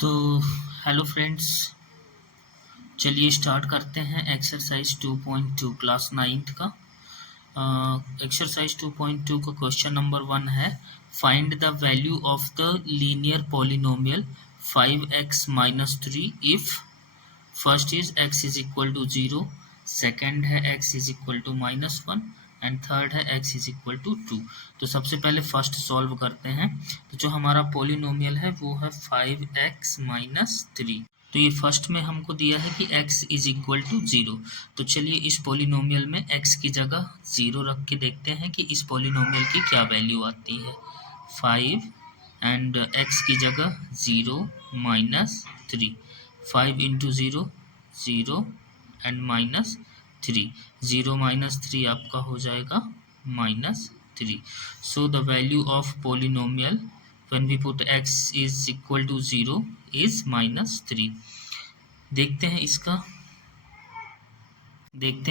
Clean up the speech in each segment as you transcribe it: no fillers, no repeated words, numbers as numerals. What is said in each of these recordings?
तो hello friends, चलिए start करते हैं एक्सरसाइज 2.2 क्लास 9th का। एक्सरसाइज 2.2 का क्वेश्चन नंबर 1 है, find the value of the linear polynomial 5x minus 3 if first is x is equal to 0, second है x is equal to -1 and third है x is equal to 2। तो सबसे पहले first solve करते हैं। तो जो हमारा पॉलिनोमियल है वो है 5x माइनस 3। तो ये फर्स्ट में हमको दिया है कि x इज इक्वल टू 0। तो चलिए इस पॉलिनोमियल में x की जगह 0 रख के देखते हैं कि इस पॉलिनोमियल की क्या वैल्यू आती है। 5 एंड x की जगह 0 minus 3, 5 into 0 0 and minus 3, 0 minus 3 आपका हो जाएगा -3। So the value of polynomial when we put x is equal to 0 is -3। देखते हैं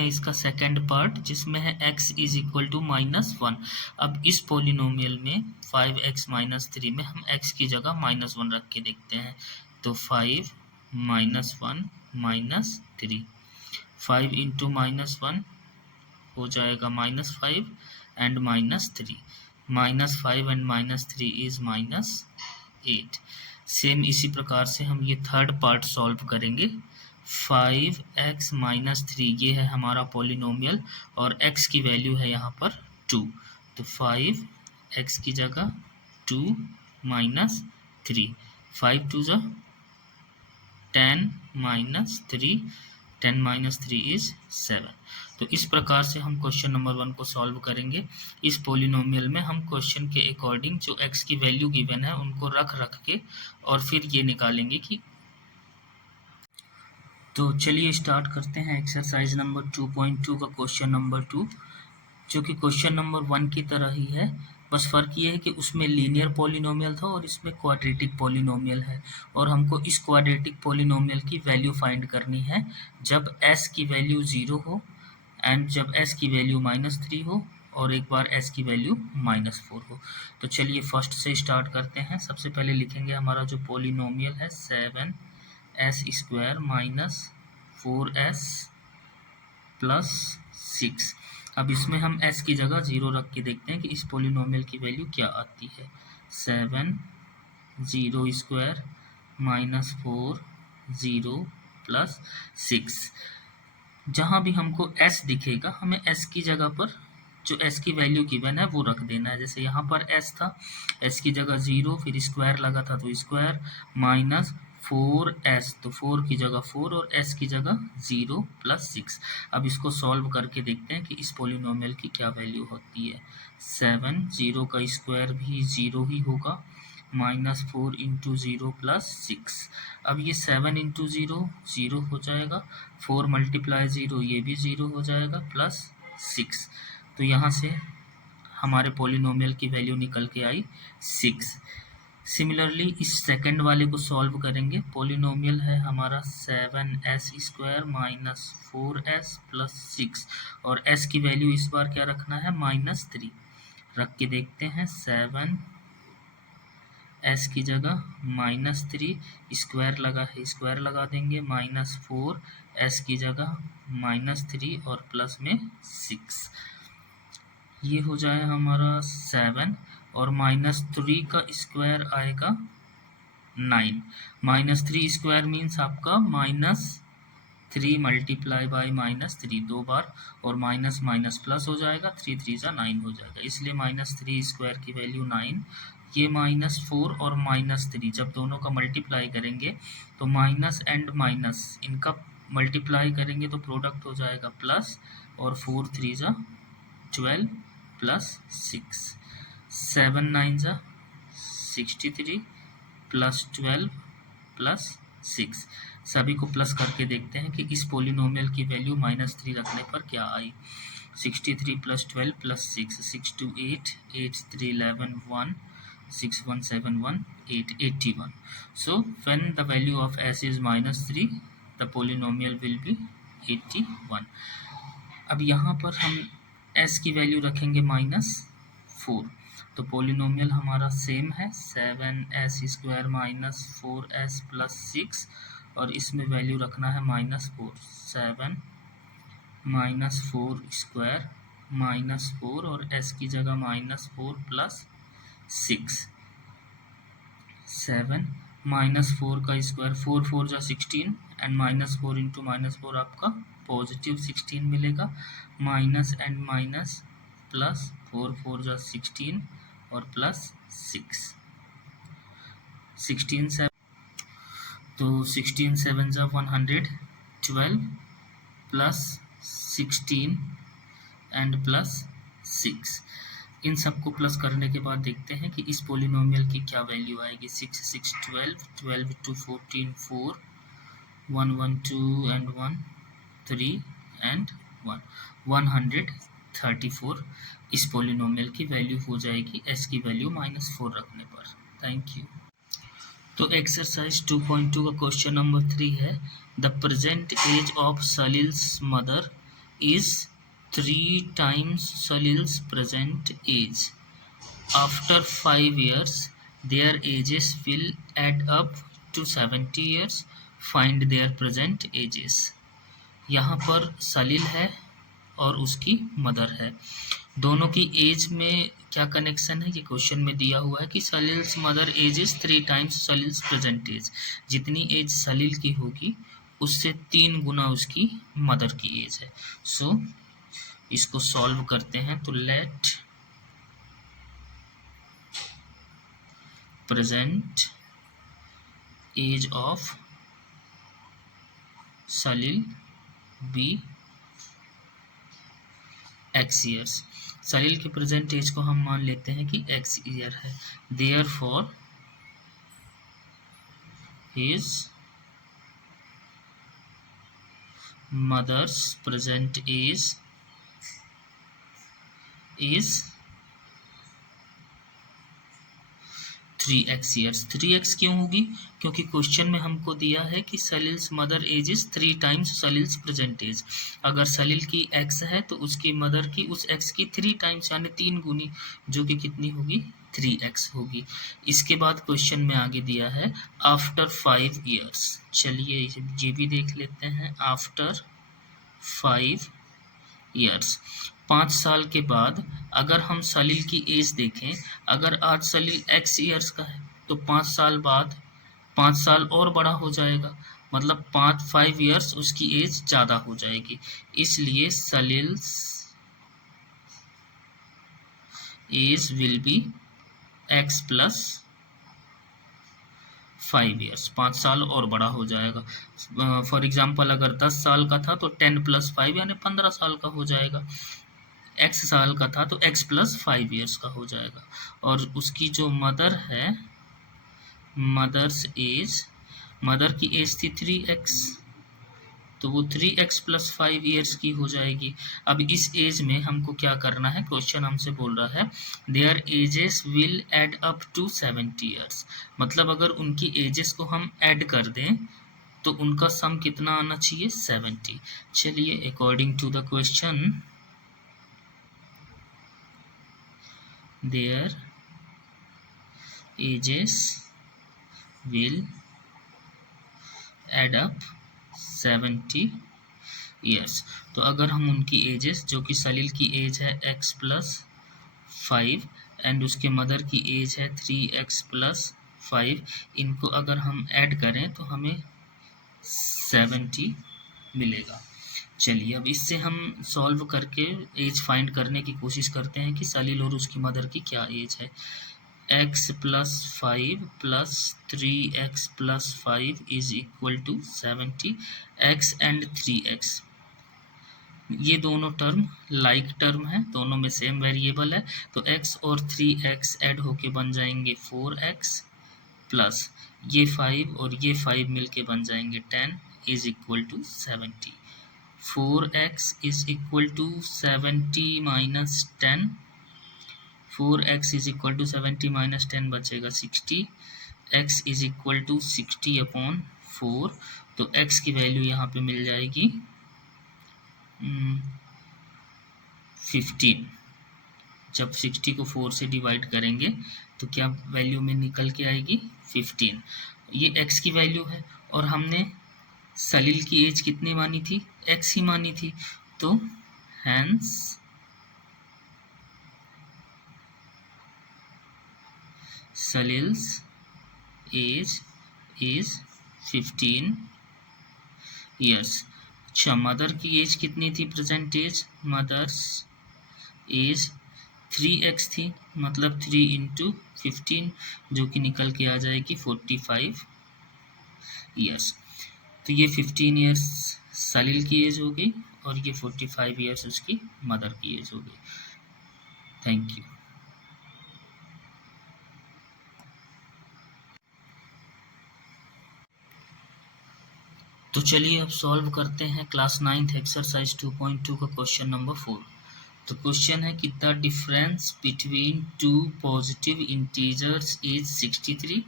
इसका सेकेंड पार्ट जिसमें है x इज इक्वल टू -1। अब इस पोलिनोमियल में 5x माइनस 3 में हम x की जगह -1 रख के देखते हैं। तो 5 -1 -3, 5 इंटू -1 हो जाएगा -5 एंड -3, -5 एंड -3 इज -8। सेम इसी प्रकार से हम ये थर्ड पार्ट सॉल्व करेंगे। 5x माइनस 3 ये है हमारा पॉलिनोमियल और x की वैल्यू है यहाँ पर 2। तो 5x की जगह 2 माइनस 3, 5 2 ज़ा 10 माइनस 3, 10 माइनस 3 इज 7। तो इस प्रकार से हम क्वेश्चन नंबर 1 को सॉल्व करेंगे। इस पॉलिनोमियल में हम क्वेश्चन के अकॉर्डिंग जो x की वैल्यू गिवन है उनको रख के और फिर ये निकालेंगे कि। तो चलिए स्टार्ट करते हैं एक्सरसाइज नंबर 2.2 का क्वेश्चन नंबर 2, जो कि क्वेश्चन नंबर 1 की तरह ही है। बस फ़र्क ये है कि उसमें लीनियर पॉलिनोमियल था और इसमें क्वाड्रेटिक पॉलिनोमियल है, और हमको इस क्वाड्रेटिक पॉलिनोमियल की वैल्यू फाइंड करनी है जब s की वैल्यू 0 हो एंड जब s की वैल्यू -3 हो और एक बार s की वैल्यू -4 हो। तो चलिए फर्स्ट से स्टार्ट करते हैं। सबसे पहले लिखेंगे हमारा जो पॉलिनोमियल है 7s² माइनस 4s प्लस 6। अब इसमें हम s की जगह 0 रख के देखते हैं कि इस पॉलिनोमियल की वैल्यू क्या आती है। 7 0² माइनस 4 0 प्लस 6। जहाँ भी हमको s दिखेगा हमें s की जगह पर जो s की वैल्यू गिवन है वो रख देना है। जैसे यहाँ पर s था, s की जगह 0 फिर स्क्वायर लगा था तो स्क्वायर माइनस 4s, तो 4 की जगह 4 और s की जगह 0 प्लस 6। अब इसको सॉल्व करके देखते हैं कि इस पॉलिनोमियल की क्या वैल्यू होती है। 7 0 का स्क्वायर भी 0 ही होगा, -4 इंटू 0 प्लस 6। अब ये 7 इंटू 0 0 हो जाएगा, 4 मल्टीप्लाई 0 ये भी 0 हो जाएगा, प्लस 6। तो यहाँ से हमारे पॉलिनोमियल की वैल्यू निकल के आई 6। सिमिलरली इस सेकंड वाले को सॉल्व करेंगे। पॉलिनोमियल है हमारा 7s² माइनस 4s प्लस 6 और s की वैल्यू इस बार क्या रखना है -3 रख के देखते हैं। 7 s की जगह -3 स्क्वायर लगा है, स्क्वायर लगा देंगे, -4 s की जगह -3 और प्लस में 6। ये हो जाए हमारा 7 और -3 का स्क्वायर आएगा 9। -3 स्क्वायर मीन्स आपका -3 मल्टीप्लाई बाई -3 दो बार, और माइनस माइनस प्लस हो जाएगा, 3 3 ज़ा 9 हो जाएगा, इसलिए -3 स्क्वायर की वैल्यू 9। ये -4 और -3 जब दोनों का मल्टीप्लाई करेंगे तो माइनस एंड माइनस इनका मल्टीप्लाई करेंगे तो प्रोडक्ट हो जाएगा प्लस, और 4 3 ज़ा 12 प्लस 6, 7 9 ज़ा 63 प्लस 12 प्लस 6। सभी को प्लस करके देखते हैं कि इस पॉलिनोमियल की वैल्यू -3 रखने पर क्या आई। 63 plus 12 plus 6, 6 2 8, 8 3 11 1, 6 1 7 1 8, 81। So when the value of s is -3 the polynomial will be 81। अब यहाँ पर हम s की वैल्यू रखेंगे -4, तो पोलिनोमियल हमारा सेम है 7s² माइनस 4s प्लस 6 और इसमें वैल्यू रखना है -4 7 माइनस 4² -4 और s की जगह -4 प्लस 6 7 -4 का स्क्वायर 4 4 जा 16 एंड -4 इंटू -4 आपका पॉजिटिव 16 मिलेगा माइनस एंड माइनस प्लस 4 4 जा 16 और प्लस 6 16 7 तो 16 7 जा 112 प्लस 16 एंड प्लस 6 इन सबको प्लस करने के बाद देखते हैं कि इस पोलिनोमियल की क्या वैल्यू आएगी 6 6 12 12 2 14 4 1 1 2 एंड 1 3 एंड 1 134 इस पोलिनोमियल की वैल्यू हो जाएगी s की वैल्यू -4 रखने पर। Thank you. तो एक्सरसाइज 2.2 का क्वेश्चन नंबर 3 है the present age of Salil's mother is 3 times Salil's present age. After 5 years, their ages will add up to 70 years. Find their present ages. यहाँ पर सलील है और उसकी मदर है, दोनों की एज में क्या कनेक्शन है ये क्वेश्चन में दिया हुआ है कि Salil's mother age is 3 times Salil's present age. जितनी एज सलील की होगी उससे 3 गुना उसकी मदर की एज है। सो इसको सॉल्व करते हैं तो let present age of Salil be x years. Salil के प्रेजेंट एज को हम मान लेते हैं कि x ईयर है। Therefore his mother's present age is 3x years. 3x क्यों होगी? क्योंकि क्वेश्चन में हमको दिया है कि Salil's mother age is 3 times Salil's present age. अगर सलील की x है तो उसकी मदर की उस x की 3 times यानी 3 गुनी, जो कि कितनी होगी 3x होगी। इसके बाद क्वेश्चन में आगे दिया है आफ्टर 5 ईयर्स। चलिए ये भी देख लेते हैं। आफ्टर 5 ईयर्स 5 साल के बाद अगर हम सलील की एज देखें, अगर आज सलील x ईयर्स का है तो 5 साल बाद 5 साल और बड़ा हो जाएगा, मतलब 5 ईयर्स उसकी एज ज़्यादा हो जाएगी। इसलिए Salil's age will be x plus 5 years, 5 साल और बड़ा हो जाएगा। फॉर एग्जाम्पल अगर 10 साल का था तो 10 + 5 यानी 15 साल का हो जाएगा। x साल का था तो x + 5 ईयर्स का हो जाएगा। और उसकी जो मदर है, मदर्स एज, मदर की एज थी 3x, तो वो 3x + 5 ईयर्स की हो जाएगी। अब इस एज में हमको क्या करना है, क्वेश्चन हमसे बोल रहा है their ages will add up to 70 years, मतलब अगर उनकी एजेस को हम ऐड कर दें तो उनका सम कितना आना चाहिए 70। चलिए according to the question their ages will add up 70 years। तो अगर हम उनकी एजेस, जो कि सलील की एज है x + 5 एंड उसके मदर की एज है 3x + 5, इनको अगर हम ऐड करें तो हमें 70 मिलेगा। चलिए अब इससे हम सॉल्व करके एज फाइंड करने की कोशिश करते हैं कि सलील और उसकी मदर की क्या एज है। x + 5 + 3x + 5 is equal to 70। x and 3x ये दोनों टर्म लाइक टर्म है, दोनों में सेम वेरिएबल है, तो x और 3x ऐड होके बन जाएंगे 4x प्लस ये 5 और ये 5 मिलके बन जाएंगे 10 is equal to 70। 4x is equal to 70 minus 10, 4x is equal to 70 minus 10 बचेगा 60, x इज इक्वल टू 60/4, तो x की वैल्यू यहाँ पे मिल जाएगी 15। जब 60 को 4 से डिवाइड करेंगे तो क्या वैल्यू में निकल के आएगी 15। ये x की वैल्यू है और हमने सलील की एज कितनी मानी थी, x ही मानी थी, तो हैंस सलील्स एज इज 15 ईयर्स। अच्छा, मदर की एज कितनी थी, present as, mother's as 3x थी, मतलब 3 इंटू 15 जो कि निकल के आ जाएगी 45 ईयर्स। तो ये 15 ईयर्स सलील की एज हो गई और ये 45 ईयर्स उसकी मदर की एज हो गई। Thank you. तो चलिए अब सॉल्व करते हैं क्लास 9th एक्सरसाइज 2.2 का क्वेश्चन नंबर 4। तो क्वेश्चन है कि the difference between two positive integers is 63,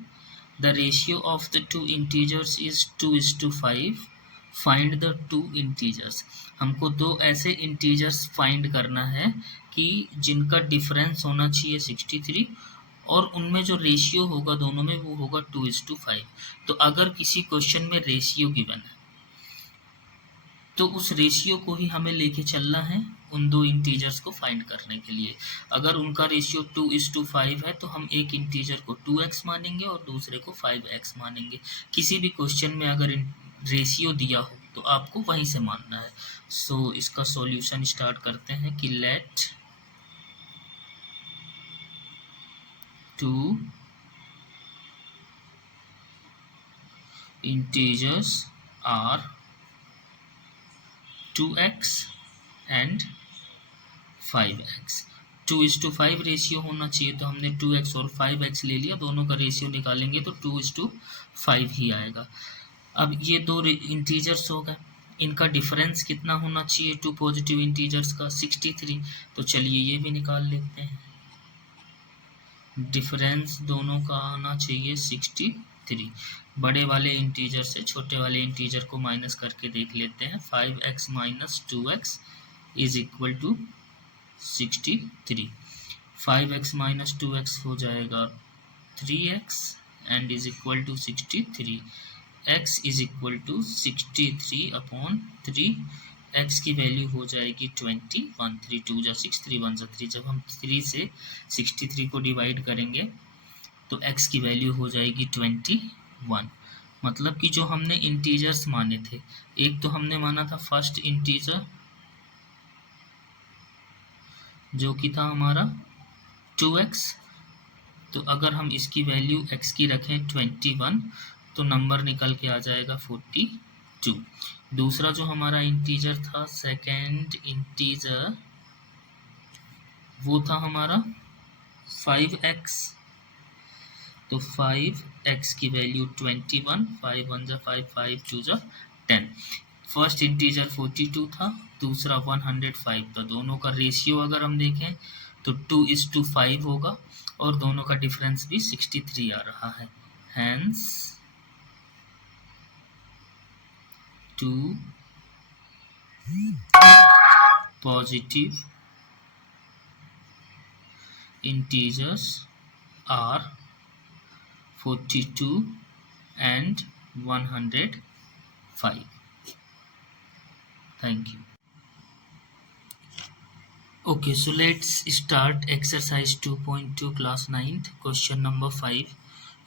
the ratio of the two integers is 2:5, find the two integers. हमको दो ऐसे इंटीजर्स फाइंड करना है कि जिनका डिफरेंस होना चाहिए 63 और उनमें जो रेशियो होगा दोनों में वो होगा 2:5। तो अगर किसी क्वेश्चन में रेशियो गिवन है तो उस रेशियो को ही हमें लेके चलना है उन दो इंटीजर्स को फाइंड करने के लिए। अगर उनका रेशियो 2:5 है तो हम एक इंटीजर को 2x मानेंगे और दूसरे को 5x मानेंगे। किसी भी क्वेश्चन में अगर रेशियो दिया हो तो आपको वहीं से मानना है। सो इसका सॉल्यूशन स्टार्ट करते हैं कि let two integers are 2x and 5x। 2:5 ratio होना चाहिए तो हमने 2x और 5x ले लिया, दोनों का रेशियो निकालेंगे तो 2:5 ही आएगा। अब ये दो इंटीजर्स हो गए, इनका डिफरेंस कितना होना चाहिए टू पॉजिटिव इंटीजर्स का, 63। तो चलिए ये भी निकाल लेते हैं। डिफरेंस दोनों का आना चाहिए 63। बड़े वाले इंटीजर से छोटे वाले इंटीजर को माइनस करके देख लेते हैं। 5x minus 2x is equal to 63। 5x minus 2x हो जाएगा 3x and is equal to 63। x is equal to 63 upon 3, x की वैल्यू हो जाएगी 21। 3 2 जा 6, 3 1 जा 3। जब हम 3 से 63 को डिवाइड करेंगे तो x की वैल्यू हो जाएगी 21। मतलब कि जो हमने इंटीजर्स माने थे, एक तो हमने माना था फर्स्ट इंटीजर जो कि था हमारा 2x, तो अगर हम इसकी वैल्यू x की रखें 21 तो नंबर निकल के आ जाएगा 42। दूसरा जो हमारा इंटीजर था सेकेंड इंटीजर वो था हमारा 5x, तो 5x की वैल्यू 21, 5 1 जा 5, 5 2 जा 10। फर्स्ट इंटीजर 42 था, दूसरा 105 था। दोनों का रेशियो अगर हम देखें तो 2:5 होगा और दोनों का डिफरेंस भी 63 आ रहा है। Hence two positive integers are 42 and 105. Thank you. Okay, so let's start exercise 2.2 class 9th question number 5.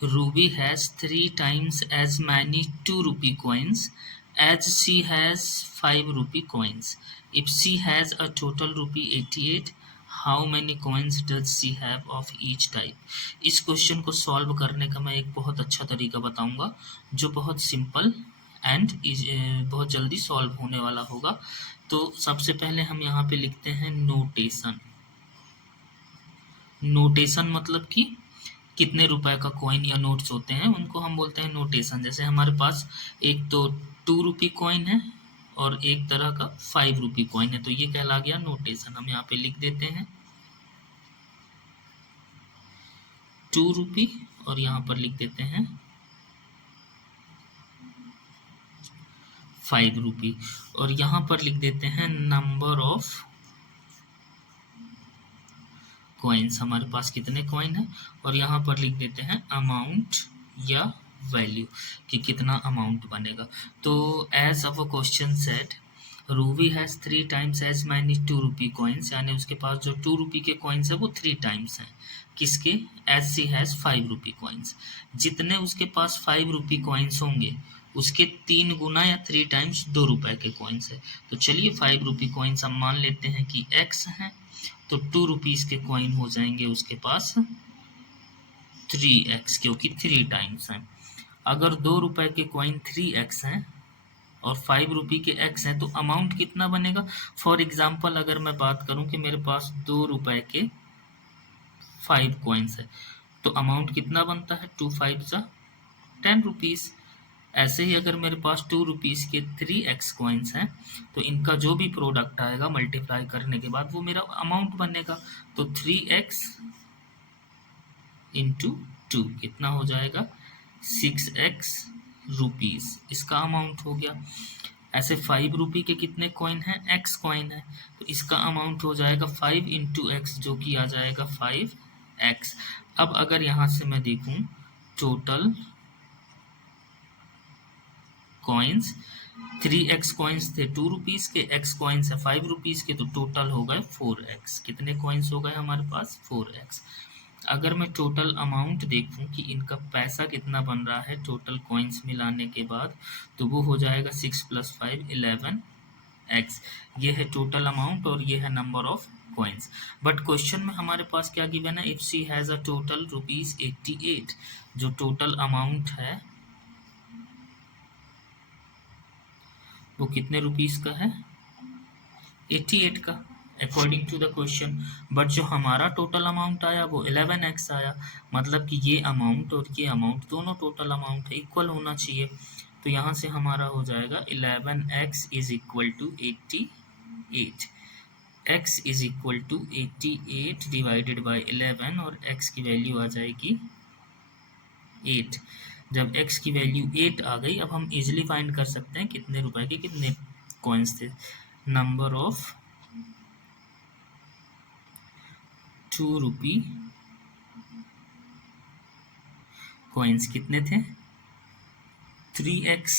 Ruby has 3 times as many 2 rupee coins as she has 5 rupee coins. If she has a total rupee 88, how many coins does she have of each type. इस question को solve करने का मैं एक बहुत अच्छा तरीका बताऊंगा जो बहुत सिंपल एंड बहुत जल्दी सॉल्व होने वाला होगा। तो सबसे पहले हम यहाँ पे लिखते हैं नोटेशन। नोटेशन मतलब कि कितने रुपए का कॉइन या नोट्स होते हैं उनको हम बोलते हैं नोटेशन। जैसे हमारे पास एक तो 2 रुपी कॉइन है और एक तरह का 5 रुपी कॉइन है, तो ये कहला गया नोटेशन। हम यहाँ पे लिख देते हैं 2 रुपी और यहाँ पर लिख देते हैं 5 रुपी और यहाँ पर लिख देते हैं नंबर ऑफ कॉइन्स, हमारे पास कितने कॉइन है, और यहाँ पर लिख देते हैं अमाउंट या वैल्यू कि कितना अमाउंट बनेगा। तो as our question set, Ruby has 3 times as many 2 rupee coins, यानी उसके पास जो 2 रुपी के कॉइन्स है वो 3 टाइम्स हैं किसके, as she has 5 rupee coins. जितने उसके पास 5 रुपी कॉइन्स होंगे उसके 3 गुना या 3 टाइम्स 2 रुपए के कॉइन्स है। तो चलिए 5 रुपी कॉइन्स हम मान लेते हैं कि x हैं, तो 2 रुपीज़ के कॉइन हो जाएंगे उसके पास 3x, क्योंकि 3 टाइम्स हैं। अगर 2 रुपए के कॉइन 3x हैं और 5 रुपी के x हैं, तो अमाउंट कितना बनेगा। फॉर एग्जाम्पल अगर मैं बात करूं कि मेरे पास 2 रुपए के 5 कॉइन्स है, तो अमाउंट कितना बनता है, 2 5 जा 10 रुपीज़। ऐसे ही अगर मेरे पास 2 रुपीज़ के 3x कॉइन्स हैं, तो इनका जो भी प्रोडक्ट आएगा मल्टीप्लाई करने के बाद वो मेरा अमाउंट बनेगा। तो 3x इंटू 2 कितना हो जाएगा, 6x रुपीज़, इसका अमाउंट हो गया। ऐसे 5 रुपी के कितने कॉइन हैं, x कॉइन है, तो इसका अमाउंट हो जाएगा 5 इंटू एक्स, जो कि आ जाएगा 5x। अब अगर यहाँ से मैं देखूँ टोटल कॉइन्स, 3x कॉइन्स थे 2 रुपीज़ के, x कॉइन्स है 5 रुपीज़ के, तो टोटल हो गए 4x। कितने कॉइन्स हो गए हमारे पास, 4x। अगर मैं टोटल अमाउंट देखूं कि इनका पैसा कितना बन रहा है टोटल कॉइन्स मिलाने के बाद, तो वो हो जाएगा 6 + 5 11x। ये है टोटल अमाउंट और ये है number of coins. But question में हमारे पास क्या गिवन है, if she has a total ₹88, जो टोटल अमाउंट है वो कितने रुपीज़ का है, 88 का according to the question. But जो हमारा टोटल अमाउंट आया वो 11x आया, मतलब कि ये अमाउंट और ये अमाउंट दोनों टोटल अमाउंट है, इक्वल होना चाहिए। तो यहाँ से हमारा हो जाएगा 11x is equal to 88, x is equal to 88 divided by 11, और x की वैल्यू आ जाएगी 8। जब x की वैल्यू 8 आ गई, अब हम इजीली फाइंड कर सकते हैं कितने रुपए के कितने कॉइन्स थे। नंबर ऑफ 2 रुपी कॉइन्स कितने थे, 3x,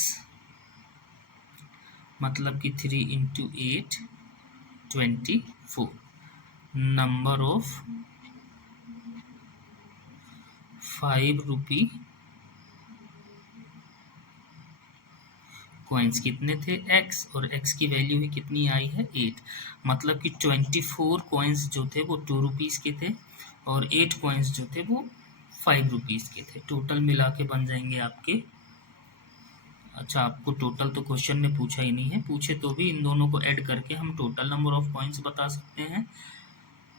मतलब कि 3 into 8 24। Number of 5 rupee coins कितने थे, x, और x की वैल्यू ही कितनी आई है 8, मतलब कि 24 कॉइन्स जो थे वो 2 रुपीज़ के थे और 8 कॉइन्स जो थे वो 5 रुपीज़ के थे। टोटल मिला के बन जाएंगे आपके, अच्छा आपको टोटल तो क्वेश्चन में पूछा ही नहीं है, पूछे तो भी इन दोनों को ऐड करके हम टोटल नंबर ऑफ कॉइन्स बता सकते हैं।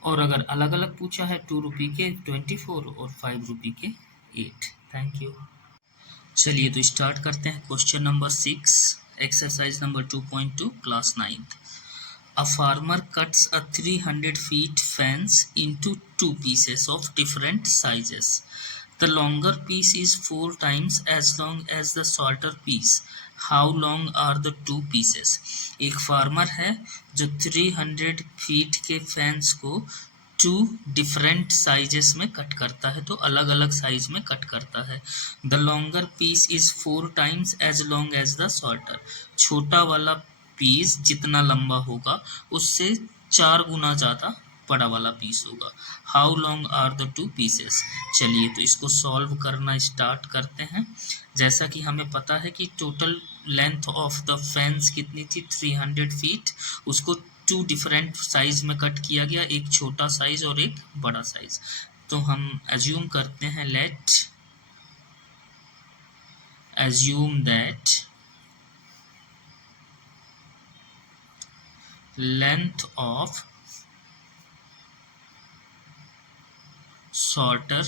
और अगर अलग अलग पूछा है 2 रुपी के 24 और 5 रुपी के 8। Thank you. चलिए तो स्टार्ट करते हैं question number 6, exercise number 2.2, class 9th। A farmer cuts a 300 feet fence into 2 pieces of different sizes. The longer piece is 4 times as long as the shorter piece. How long are the 2 pieces? एक farmer है जो 300 feet के fence को 2 different sizes में cut करता है, तो अलग अलग साइज में कट करता है। The longer piece is 4 times as long as the shorter. छोटा वाला पीस जितना लंबा होगा उससे 4 गुना ज़्यादा बड़ा वाला पीस होगा। How long are the 2 pieces? चलिए तो इसको सॉल्व करना स्टार्ट करते हैं। जैसा कि हमें पता है कि total length of the fence कितनी थी, 300 फीट, उसको 2 डिफरेंट साइज में कट किया गया, एक छोटा साइज और एक बड़ा साइज। तो हम एज्यूम करते हैं, late assume that length of shorter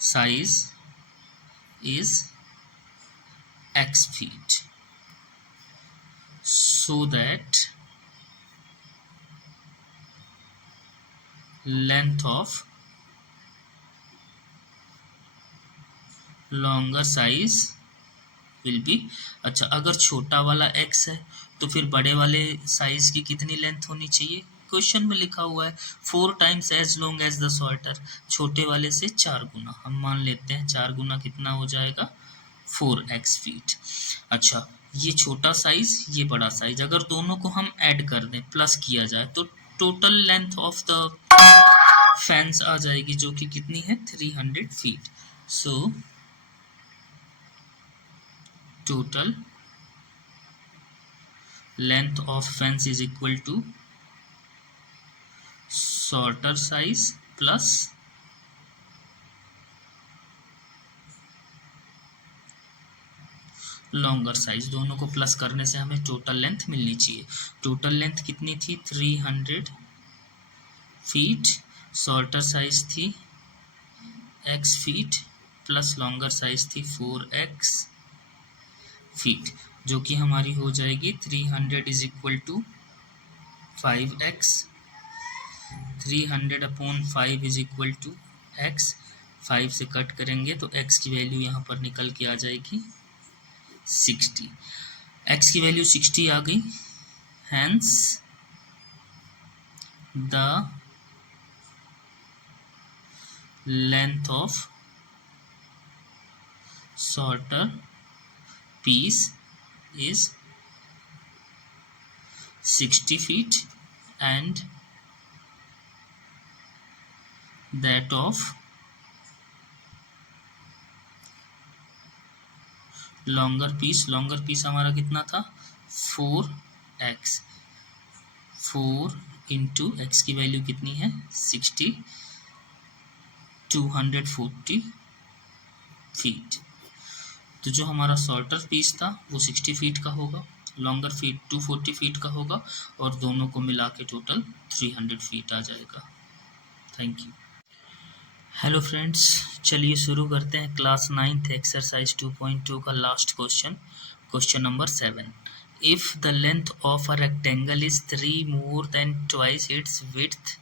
size is x feet, so that length of longer size will be। अच्छा, अगर छोटा वाला x है तो फिर बड़े वाले साइज की कितनी लेंथ होनी चाहिए, क्वेश्चन में लिखा हुआ है 4 times as long as the shorter, छोटे वाले से 4 गुना, हम मान लेते हैं 4 गुना कितना हो जाएगा 4x फीट। अच्छा, ये छोटा साइज ये बड़ा साइज, अगर दोनों को हम ऐड कर दें प्लस किया जाए तो total length of the fence आ जाएगी जो कि कितनी है 300 feet. So total length of fence is equal to shorter size plus longer size, दोनों को प्लस करने से हमें टोटल लेंथ मिलनी चाहिए। टोटल लेंथ कितनी थी 300 फीट, शॉर्टर साइज थी x feet plus longer size थी 4x फीट, जो कि हमारी हो जाएगी 300 is equal to 5x, 300 upon 5 is equal to x, 5 से कट करेंगे तो x की वैल्यू यहाँ पर निकल के आ जाएगी 60, x की वैल्यू 60 आ गई। Hence the length of shorter piece is 60 feet and that of longer piece हमारा कितना था 4x, 4 इंटू x की वैल्यू कितनी है 60, 240 फीट। तो जो हमारा शॉर्टर पीस था वो 60 फीट का होगा, लॉन्गर फीट 240 फीट का होगा और दोनों को मिला के टोटल 300 फीट आ जाएगा। Thank you. हेलो फ्रेंड्स, चलिए शुरू करते हैं क्लास 9th एक्सरसाइज 2.2 का last question, question number 7। If the length of a rectangle is 3 more than twice its width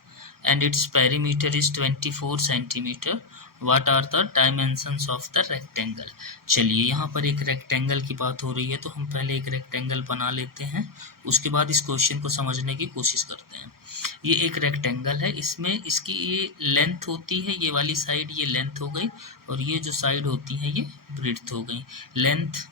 and its perimeter is 24 centimetre, what are the dimensions of the rectangle. चलिए यहाँ पर एक rectangle की बात हो रही है तो हम पहले एक रेक्टेंगल बना लेते हैं, उसके बाद इस क्वेश्चन को समझने की कोशिश करते हैं। ये एक रेक्टेंगल है, इसमें इसकी ये लेंथ होती है, ये वाली साइड ये लेंथ हो गई और ये जो साइड होती है ये ब्रेड्थ हो गई, लेंथ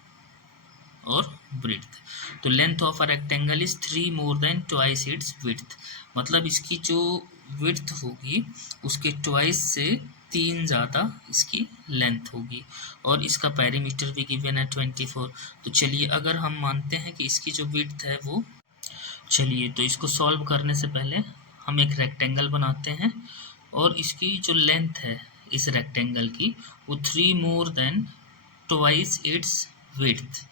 और ब्रेड्थ। तो length of a rectangle is 3 more than twice its width, मतलब इसकी जो विड्थ होगी उसके ट्वाइस से 3 ज़्यादा इसकी लेंथ होगी और इसका पेरीमीटर भी गिवन है 24। तो चलिए अगर हम मानते हैं कि इसकी जो विड्थ है वो, चलिए तो इसको सॉल्व करने से पहले हम एक रेक्टेंगल बनाते हैं और इसकी जो लेंथ है इस रेक्टेंगल की वो 3 more than twice its width,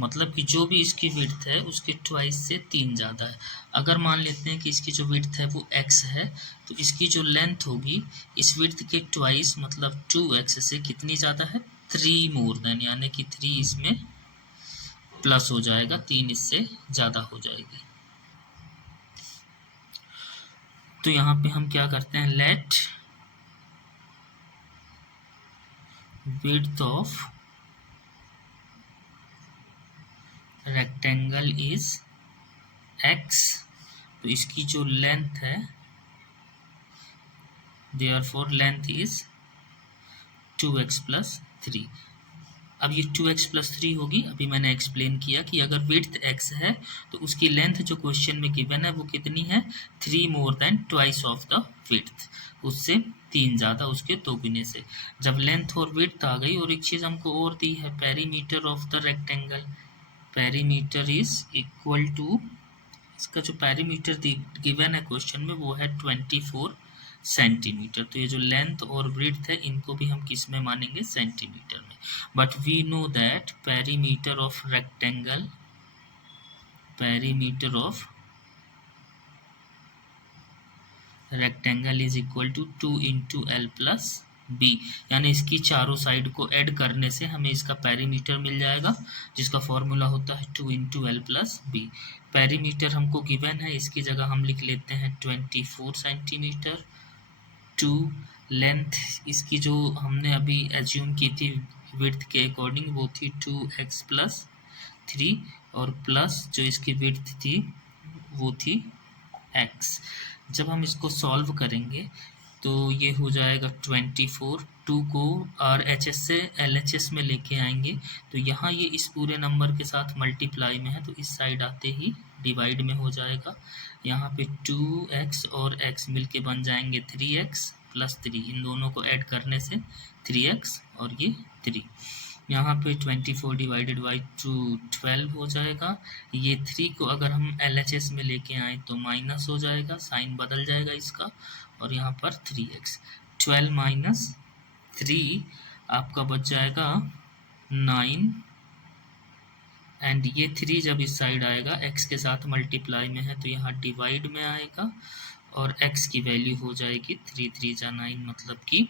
मतलब कि जो भी इसकी विड्थ है उसके ट्वाइस से 3 ज़्यादा है। अगर मान लेते हैं कि इसकी जो विड्थ है वो x है तो इसकी जो लेंथ होगी इस विड्थ के ट्वाइस मतलब 2x से कितनी ज़्यादा है 3 more than, यानी कि 3 इसमें प्लस हो जाएगा, 3 इससे ज़्यादा हो जाएगी। तो यहाँ पे हम क्या करते हैं, let width of rectangle is x, तो इसकी जो लेंथ है therefore length is 2x plus 3। अब ये 2x प्लस 3 होगी, अभी मैंने एक्सप्लेन किया कि अगर विड्थ x है तो उसकी लेंथ जो क्वेश्चन में गिवन है वो कितनी है 3 more than twice of the width, उससे 3 ज़्यादा उसके दोगुने से। जब लेंथ और विड्थ आ गई और एक चीज़ हमको और दी है perimeter of the rectangle, perimeter is equal to, इसका जो पेरीमीटर गिवन है क्वेश्चन में वो है 24 सेंटीमीटर। तो ये जो लेंथ और ब्रेड्थ है इनको भी हम किस में मानेंगे सेंटीमीटर में। But we know that perimeter of rectangle, perimeter of rectangle is equal to 2 into L plus B, यानी इसकी चारों साइड को ऐड करने से हमें इसका पेरीमीटर मिल जाएगा जिसका फॉर्मूला होता है 2 into L plus B. Perimeter हमको गिवन है, इसकी जगह हम लिख लेते हैं 24 सेंटीमीटर। 2 लेंथ इसकी जो हमने अभी एज्यूम की थी विड्थ के अकॉर्डिंग वो थी 2x प्लस 3 और प्लस जो इसकी विड्थ थी वो थी एक्स। जब हम इसको सॉल्व करेंगे तो ये हो जाएगा 24, 2 को RHS से LHS में लेके आएंगे तो यहाँ ये इस पूरे नंबर के साथ मल्टीप्लाई में है तो इस साइड आते ही डिवाइड में हो जाएगा। यहाँ पे 2x और x मिलके बन जाएंगे 3x प्लस 3, इन दोनों को ऐड करने से 3x और ये 3। यहाँ पे 24 डिवाइडेड बाई 2 12 हो जाएगा। ये 3 को अगर हम LHS में लेके आए तो माइनस हो जाएगा, साइन बदल जाएगा इसका, और यहाँ पर 3x। 12 माइनस 3 आपका बच जाएगा 9, एंड ये 3 जब इस साइड आएगा x के साथ मल्टीप्लाई में है तो यहाँ डिवाइड में आएगा और x की वैल्यू हो जाएगी 3 3 जा 9 मतलब कि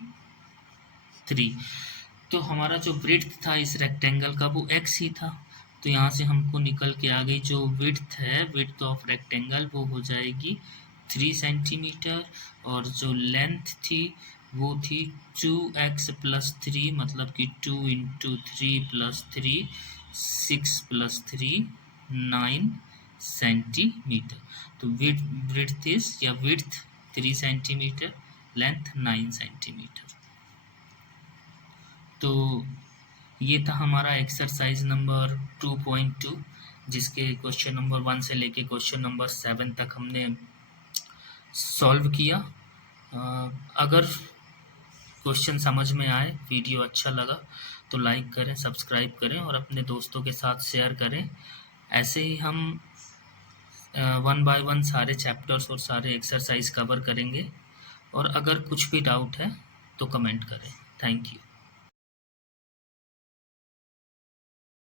3। तो हमारा जो विड्थ था इस रेक्टेंगल का वो x ही था, तो यहाँ से हमको निकल के आ गई जो विड्थ है, विड्थ ऑफ रेक्टेंगल वो हो जाएगी 3 सेंटीमीटर, और जो लेंथ थी वो थी 2x प्लस 3 मतलब कि 2 इंटू 3 प्लस 3 6 प्लस 3 9 सेंटीमीटर। तो विड्थ इज या विड्थ 3 सेंटीमीटर, लेंथ 9 सेंटीमीटर। तो ये था हमारा एक्सरसाइज नंबर 2.2 जिसके क्वेश्चन नंबर 1 से लेके क्वेश्चन नंबर 7 तक हमने सॉल्व किया। अगर क्वेश्चन समझ में आए, वीडियो अच्छा लगा तो लाइक करें, सब्सक्राइब करें और अपने दोस्तों के साथ शेयर करें। ऐसे ही हम 1 बाय 1 सारे चैप्टर्स और सारे एक्सरसाइज कवर करेंगे, और अगर कुछ भी डाउट है तो कमेंट करें। Thank you.